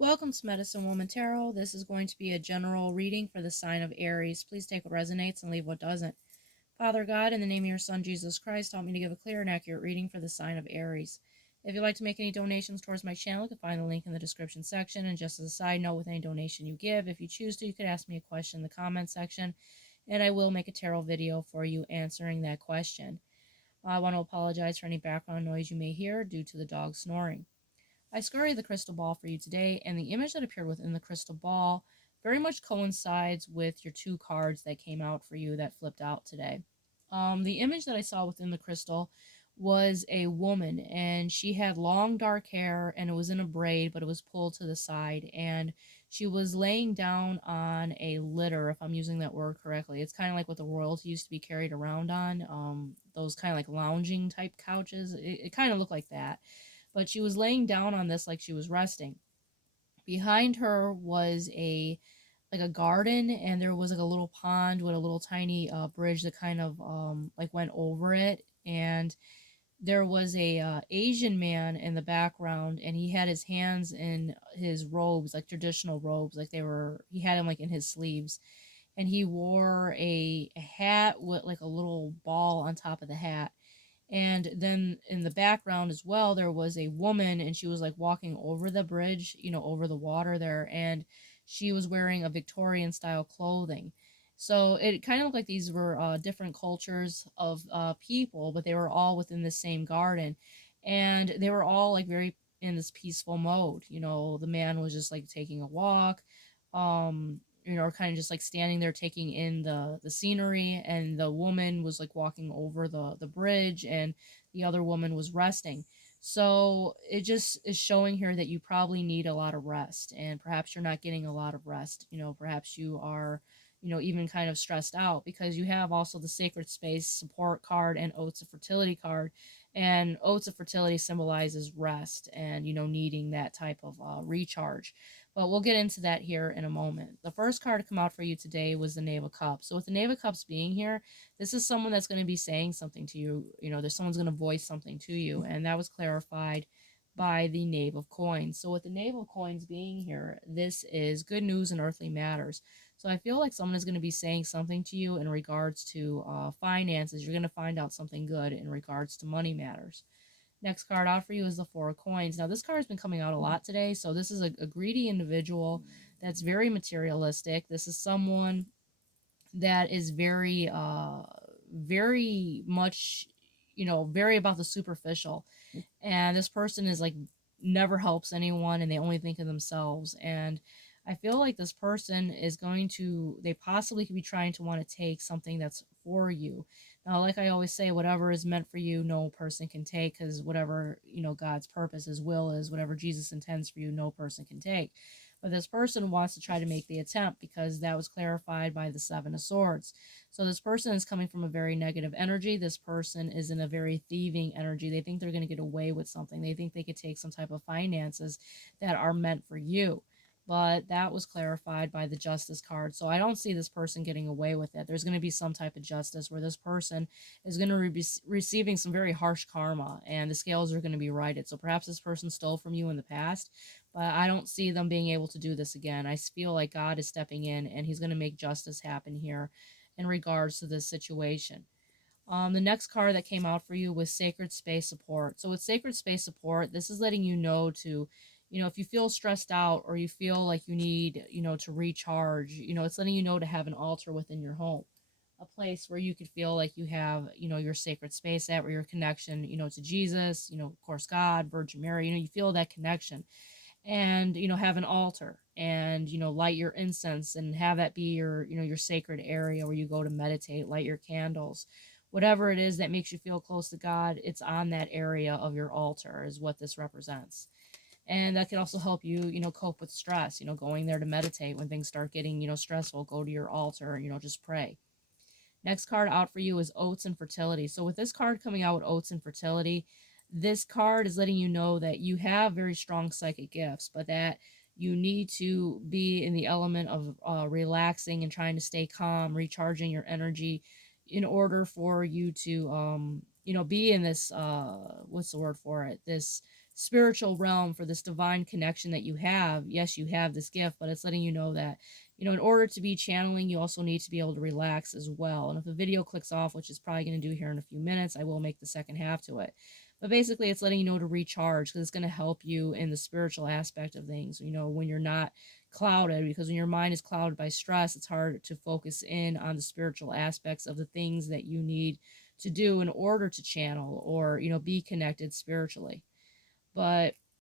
Welcome to Medicine Woman Tarot. This is going to be a general reading for the sign of Aries. Please take what resonates and leave what doesn't. Father God, in the name of your Son, Jesus Christ, help me to give a clear and accurate reading for the sign of Aries. If you'd like to make any donations towards my channel, you can find the link in the description section. And just as a side note, with any donation you give, if you choose to, you could ask me a question in the comment section, and I will make a tarot video for you answering that question. I want to apologize for any background noise you may hear due to the dog snoring. I scurried the crystal ball for you today, and the image that appeared within the crystal ball very much coincides with your two cards that came out for you that flipped out today. The image that I saw within the crystal was a woman, and she had long dark hair, and it was in a braid, but it was pulled to the side, and she was laying down on a litter, if I'm using that word correctly. It's kind of like what the royalty used to be carried around on, those kind of like lounging type couches. It kind of looked like that, but she was laying down on this like she was resting. Behind her was a garden, and there was like a little pond with a little tiny bridge that kind of like went over it, and there was a Asian man in the background, and he had his hands in his robes, like traditional robes, like he had them like in his sleeves, and he wore a hat with like a little ball on top of the hat. And then in the background as well, there was a woman, and she was like walking over the bridge, over the water there, and she was wearing a Victorian style clothing. So it kind of looked like these were different cultures of people, but they were all within the same garden, and they were all like very in this peaceful mode. The man was just like taking a walk, kind of just like standing there taking in the scenery, and the woman was like walking over the bridge, and the other woman was resting. So it just is showing here that you probably need a lot of rest, and perhaps you're not getting a lot of rest. Perhaps you are even kind of stressed out, because you have also the sacred space support card and Oats of Fertility card, and Oats of Fertility symbolizes rest and needing that type of recharge. But we'll get into that here in a moment. The first card to come out for you today was the Knave of Cups. So with the Knave of Cups being here, this is someone that's going to be saying something to you. There's someone's going to voice something to you, and that was clarified by the Knave of Coins. So with the Knave of Coins being here, this is good news in earthly matters. So I feel like someone is going to be saying something to you in regards to finances. You're going to find out something good in regards to money matters. Next card out for you is the Four of Coins. Now, this card has been coming out a lot today. So this is a greedy individual that's very materialistic. This is someone that is very much, very about the superficial. And this person is like never helps anyone, and they only think of themselves. And I feel like this person is they possibly could be trying to want to take something that's for you. Now, like I always say, whatever is meant for you, no person can take, because whatever, God's purpose, his will is, whatever Jesus intends for you, no person can take. But this person wants to try to make the attempt, because that was clarified by the Seven of Swords. So this person is coming from a very negative energy. This person is in a very thieving energy. They think they're going to get away with something. They think they could take some type of finances that are meant for you. But that was clarified by the Justice card. So I don't see this person getting away with it. There's going to be some type of justice where this person is going to be receiving some very harsh karma, and the scales are going to be righted. So perhaps this person stole from you in the past, but I don't see them being able to do this again. I feel like God is stepping in, and he's going to make justice happen here in regards to this situation. The next card that came out for you was Sacred Space Support. So with Sacred Space Support, this is letting you know to, if you feel stressed out, or you feel like you need, to recharge, it's letting you know to have an altar within your home. A place where you could feel like you have, your sacred space at, where your connection, to Jesus, of course, God, Virgin Mary, you feel that connection. And have an altar, and light your incense, and have that be your sacred area where you go to meditate. Light your candles, whatever it is that makes you feel close to God. It's on that area of your altar is what this represents. And that can also help you cope with stress. Going there to meditate when things start getting stressful, go to your altar, just pray. Next card out for you is Oats and Fertility. So with this card coming out with Oats and Fertility, this card is letting you know that you have very strong psychic gifts, but that you need to be in the element of relaxing and trying to stay calm, recharging your energy, in order for you to be in this what's the word for it, this spiritual realm, for this divine connection that you have. Yes, you have this gift, but it's letting you know that, in order to be channeling, you also need to be able to relax as well. And if the video clicks off, which is probably going to do here in a few minutes, I will make the second half to it. But basically, it's letting you know to recharge, because it's going to help you in the spiritual aspect of things, when you're not clouded, because when your mind is clouded by stress, it's hard to focus in on the spiritual aspects of the things that you need to do in order to channel or, be connected spiritually. But